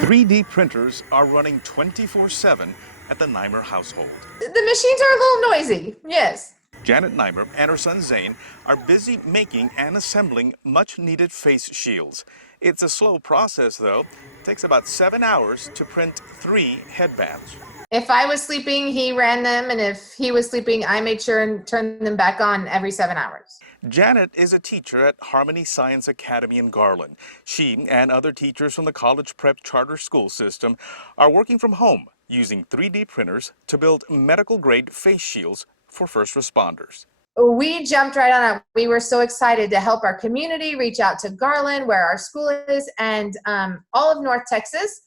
3D printers are running 24/7 at the Nimer household. The machines are a little noisy, yes. Janet Nimer and her son Zayn are busy making and assembling much-needed face shields. It's a slow process, though. It takes about 7 hours to print 3 headbands. If I was sleeping, he ran them, and if he was sleeping, I made sure and turned them back on every 7 hours. Janet is a teacher at Harmony Science Academy in Garland. She and other teachers from the college prep charter school system are working from home using 3D printers to build medical-grade face shields for first responders. We jumped right on it. We were so excited to help our community reach out to Garland, where our school is, and all of North Texas,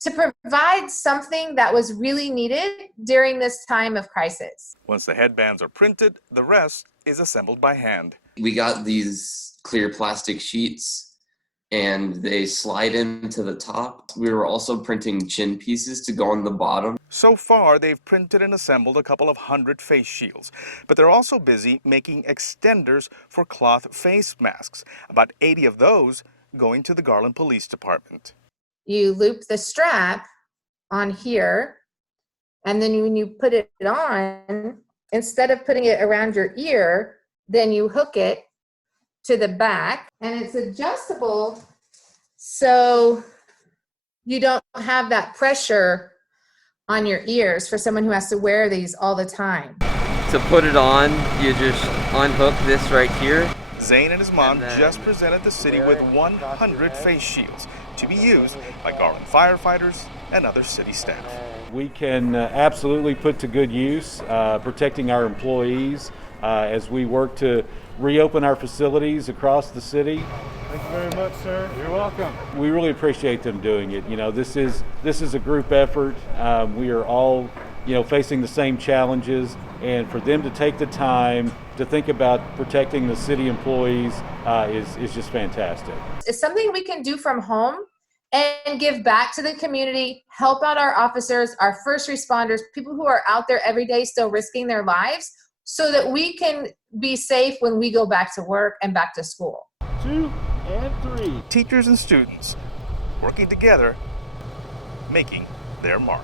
to provide something that was really needed during this time of crisis. Once the headbands are printed, the rest is assembled by hand. We got these clear plastic sheets and they slide into the top. We were also printing chin pieces to go on the bottom. So far, they've printed and assembled a couple of 100 face shields, but they're also busy making extenders for cloth face masks, about 80 of those going to the Garland Police Department. You loop the strap on here, and then when you put it on, instead of putting it around your ear, then you hook it to the back, and it's adjustable so you don't have that pressure on your ears for someone who has to wear these all the time. To put it on, you just unhook this right here. Zayn and his mom just presented the city with 100 face shields to be used by Garland firefighters and other city staff. We can absolutely put to good use protecting our employees as we work to reopen our facilities across the city. Thank you very much, sir. You're welcome. We really appreciate them doing it. You know, this is a group effort. We are all, facing the same challenges, and for them to take the time to think about protecting the city employees is just fantastic. It's something we can do from home and give back to the community, help out our officers, our first responders, people who are out there every day still risking their lives, so that we can be safe when we go back to work and back to school. 2 and 3. Teachers and students working together, making their mark.